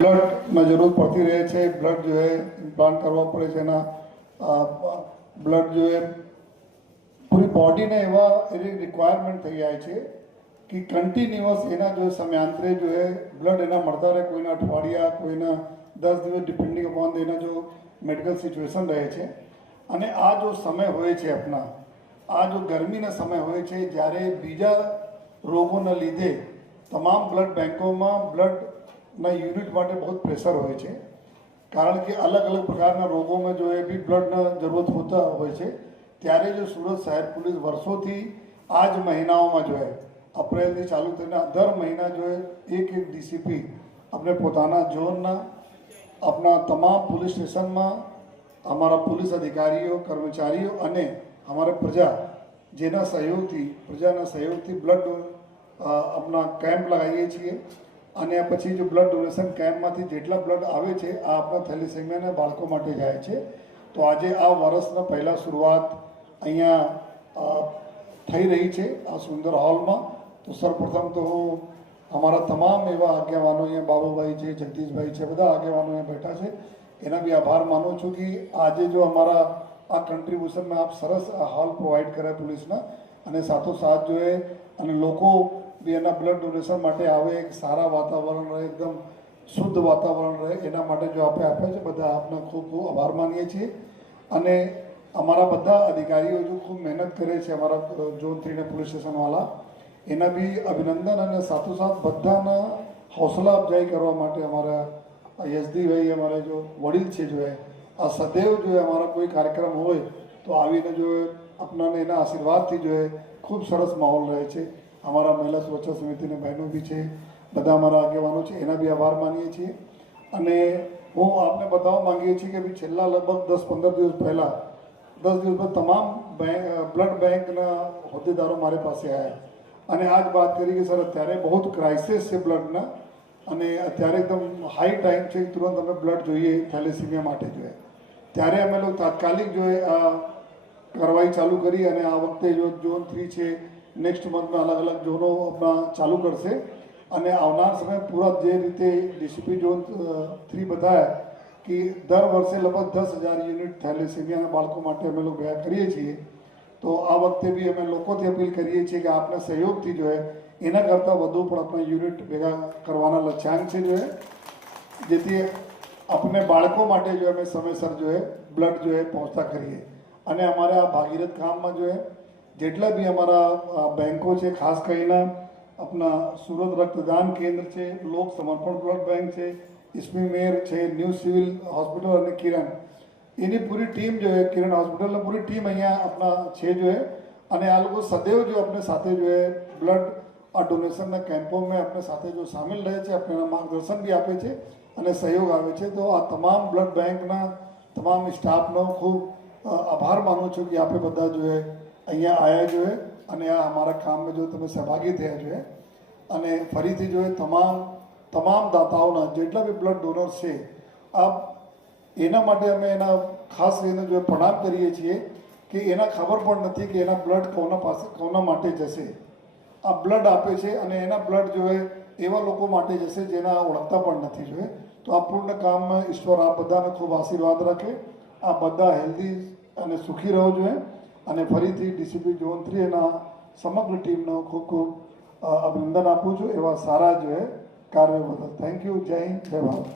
Blood जरूरत पड़ती रहे छे। ब्लड जो है इम्प्लांट करवा पड़े छे ना ब्लड जो है पूरी बॉडी ने एवा रिक्वायरमेंट थी जाए छे कि कंटिन्यूअस एना जो समयांतरे जो है ब्लड एना मळता रहे, कोईना अठवाडिया कोईना 10 दिवस डिपेन्डिंग अपॉन एना जो मेडिकल सिच्युएशन रहे छे। अने आ जो समय होय छे अपना आ जो गर्मीना समय होय छे ज्यारे बीजा रोगोना लीधे तमाम ब्लड बैंकोमां ब्लडना यूनिट माटे बहुत प्रेशर होय छे, कारण कि अलग अलग प्रकारना रोगों में जो है भी ब्लडना जरूरत होता होय छे। त्यारे जो सूरत शहर पुलिस वर्षोथी आज महीनाओं में जो है अप्रैल थी चालू थईने दर महीना जो है एक एक डीसीपी अपने पोताना जोनना अपना तमाम पुलिस स्टेशन में हमारा पुलिस अधिकारीओ कर्मचारीओ अने हमारे प्रजा जेना सहयोगथी प्रजाना सहयोगथी ब्लड अपना कैम्प लगाईए छीए। અને પછી जो ब्लड डोनेशन કેમ્પમાંથી જેટલા બ્લડ આવે છે આ આપણા થેલેસેમિયાના બાળકો માટે જાય છે। તો આજે આ વર્ષના પહેલા શરૂઆત અહીંયા થઈ રહી છે આ સુંદર હોલમાં। તો સર્વપ્રથમ તો હું અમારા તમામ એવા આગેવાનો અહીંયા બાબુભાઈ છે, જગદીશભાઈ છે, બધા આગેવાનો અહીંયા બેઠા છે, એના બી આભાર માનું છું कि આજે जो અમારા આ કન્ટ્રીબ્યુશનમાં આપ સરસ આ હોલ પ્રોવાઈડ કર્યા પુલિસના અને સાથોસાથ जो है અને લોકો भी एना ब्लड डोनेशन माटे आवे, एक सारा वातावरण रहे, एकदम शुद्ध वातावरण रहे, एना माटे जो आपे आपे छे बधा आपना खूब खूब आभार मानीए छीए। अने अमारा बधा अधिकारीओ जो खूब मेहनत करे छे अमारा जोन 3 ने पुलिस स्टेशन वाला एना भी अभिनंदन अने साथोसाथ बधाना हौसला अफजाई करवा माटे अमारा यशदी भाई अमारे जो वडील छे जो है आ सदैव जो है अमारा कोई कार्यक्रम होय तो आवीने जो है अपनाने एना आशीर्वादथी जो है खूब सरस माहौल रहे छे। हमारा महिला सुरक्षा समिति ने बहनों भी है, बधा हमारा आगेवानो है, एना भी आभार मानीए छीए। अने हूँ आपने बतावा मांगीए छीए कि अभी छेल्ला लगभग 10-15 दिवस पहला 10 दिवस पर तमाम ब्लड बैंकना होद्देदारो मारे पासे आया अने आज बात करी कि सर अत्यारे बहुत क्राइसिस है ब्लडना अने अत्यारे एकदम हाई टाइम है तुरंत हमें ब्लड जोईए थैलेसीमिया माटे जो है त्यारे अमे लोग तात्कालिक जो है कार्रवाई चालू करी अने आ वखते जो जोन 3 है नेक्स्ट मंथ में अलग अलग जोनो अपना चालू करशे अने आवनार समय पूरा जे रीते डीसीपी जोन 3 बताया कि दर वर्षे लगभग 10,000 यूनिट थैलेसीमियाना बाळको माटे अमे लोग भેગા करीए छीए। तो आ वखते भी अमे लोकोथी अपील करीए छीए कि आपना सहयोगथी जो है एना करता वधु पण अपना यूनिट भેગા करवाना लक्ष्यांक छे जो है जेथी अपने बाळको माटे जो अमे समयसर जो है ब्लड जो है पहुंचता करीए। अने अमारे आ भागीरथ काम में जो है जेटला भी हमारा बैंकों है खास करीने अपना सूरत रक्तदान केंद्र है, लोक समर्पण ब्लड बैंक है, इसमें मेयर है, न्यू सिविल हॉस्पिटल और किरण एनी पूरी टीम जो है किरण हॉस्पिटल पूरी टीम अँ अपना है जो है अने आ लोग सदैव जो अपने साथे जो है ब्लड डोनेशन कैम्पों में अपने साथे जो शामिल रहे छे, अपने मार्गदर्शन भी आपे छे अने सहयोग आवे छे। तो आ तमाम ब्लड बैंकना तमाम स्टाफनो खूब आभार मानु छूं कि आपे बधा जो है अँ आया जो है अने आ हमारा काम में जो तमे सहभागी थया जो है अने फरीथी जो है तमाम दाताओना जेटला भी ब्लड डोनर्स है अब एना माटे अमे एना खास करीने जो प्रणाम करीए छीए कि एना खबर पण नथी कि एना ब्लड कोना माटे जशे। आ ब्लड आपे छे अने एना ब्लड जो है एवा लोको माटे जशे जेना ओळखता पण नथी जो है। तो आ पूर्ण काम में ईश्वर आप बधाने खूब आशीर्वाद रखे, आ बधा हेल्दी अने सुखी रहो जो है। અને ફરીથી ડીસીપી ઝોન 3 એના સમગ્ર ટીમનો ખૂબ ખૂબ અભિનંદન આપું છું એવા સારા જો હે કાર્ય બદલ। થેન્ક યુ, જય હિન્દ, જય ભારત।